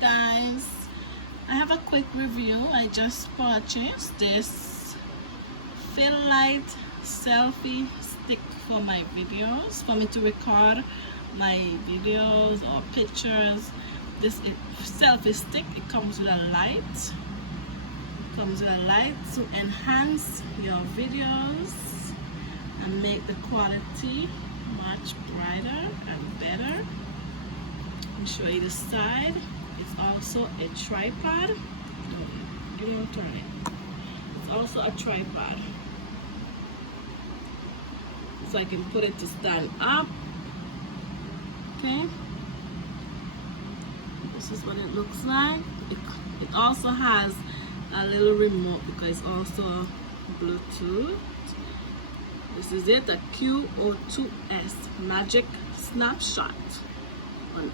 guys, I have a quick review. I just purchased this fill light selfie stick for my videos, for me to record my videos or pictures. This selfie stick, it comes with a light. To enhance your videos and make the quality much brighter and better. Let me show you the side. It's also a tripod. You don't turn it. It's also a tripod, so I can put it to stand up. Okay, this is what it looks like. It also has a little remote because it's also Bluetooth. This is it, a QO2S Magic Snapshot on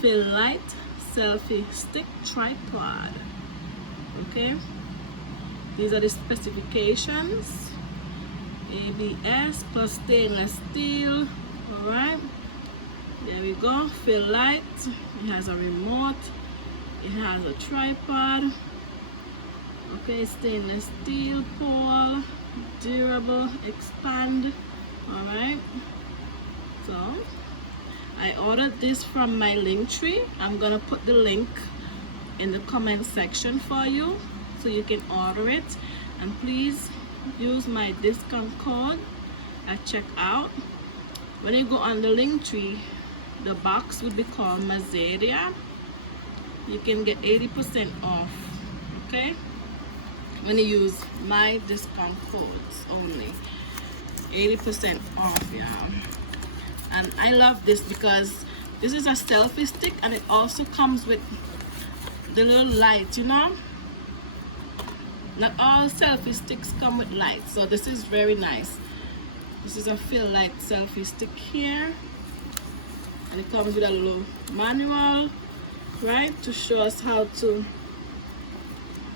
fill light selfie stick tripod. Okay, these are the specifications. ABS plus stainless steel. All right, there we go. Fill light. It has a remote. It has a tripod. Okay, stainless steel pole, durable, expand. All right, so I ordered this from my link tree. I'm gonna put the link in the comment section for you so you can order it, and please use my discount code at checkout. When you go on the link tree, the box would be called Mazeria. You can get 80% off, okay, when you use my discount codes only. 80% off, yeah. And I love this because this is a selfie stick, and it also comes with the little light, you know. Not all selfie sticks come with lights, so this is very nice. This is a fill light selfie stick here, and it comes with a little manual, right, to show us how to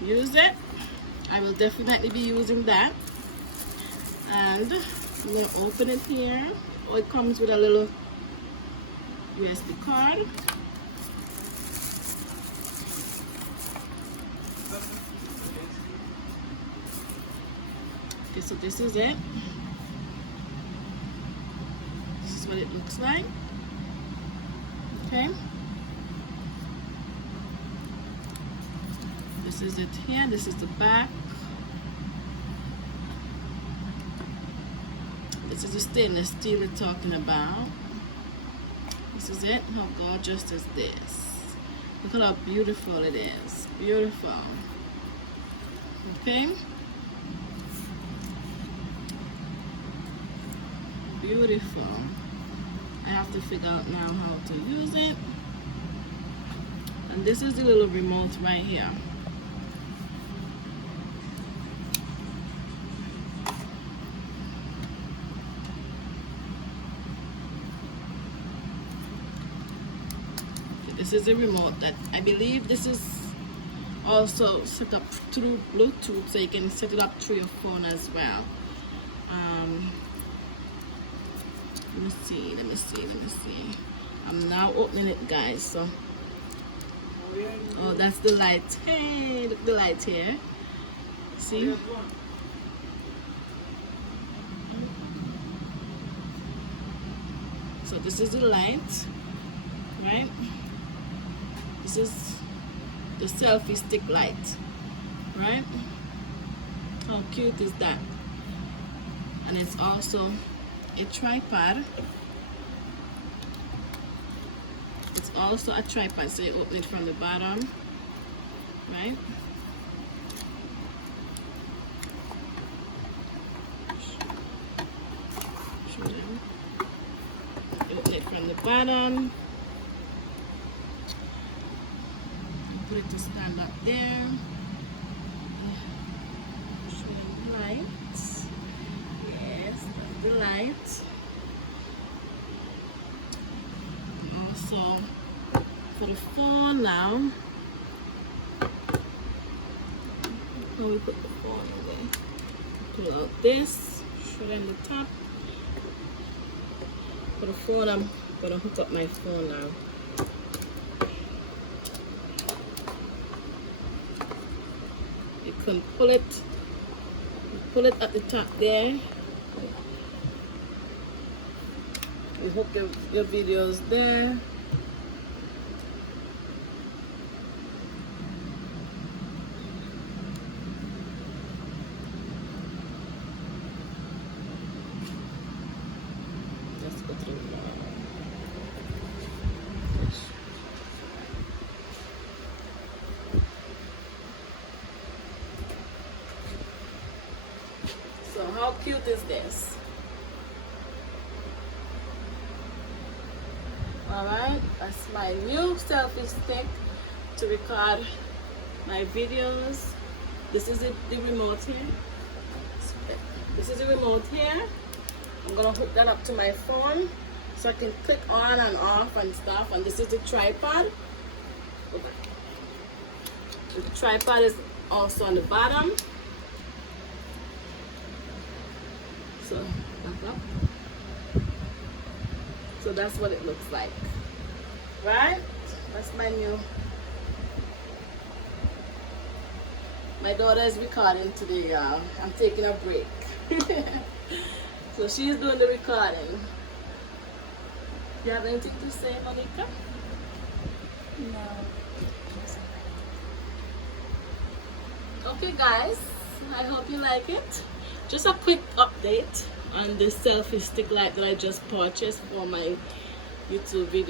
use it. I will definitely be using that. And I'm going to open it here. Oh, it comes with a little USB card. Okay, so this is it. This is what it looks like. Okay. This is it here. This is the back. This is the stainless steel we're talking about. This is it. How gorgeous is this? Look at how beautiful it is. Beautiful. Okay. Beautiful. I have to figure out now how to use it. And this is the little remote right here. This is a remote that I believe this is also set up through Bluetooth, so you can set it up through your phone as well. Let me see. I'm now opening it, guys. So, oh, that's the light. Hey, look, the light here. See? So this is the light, right? This is the selfie stick light, right? How cute is that? And it's also a tripod. It's also a tripod, so you open it from the bottom, right? Show them. Open it from the bottom. Put it to stand up there. Show them the lights. Yes, that's the light. And also for the phone now. Now we put the phone away. Pull out this. Show them the top. For the phone, I'm gonna hook up my phone now. can pull it at the top there. You hook your videos there. Let's go through. So how cute is this? Alright, that's my new selfie stick to record my videos. This is the remote here. This is the remote here. I'm gonna hook that up to my phone so I can click on and off and stuff. And this is the tripod. The tripod is also on the bottom. So back up. So that's what it looks like, right? That's my new. My daughter is recording today, y'all. I'm taking a break. So she's doing the recording. You have anything to say, Monica? No. Okay, guys. I hope you like it. Just a quick update on the selfie stick light that I just purchased for my YouTube video.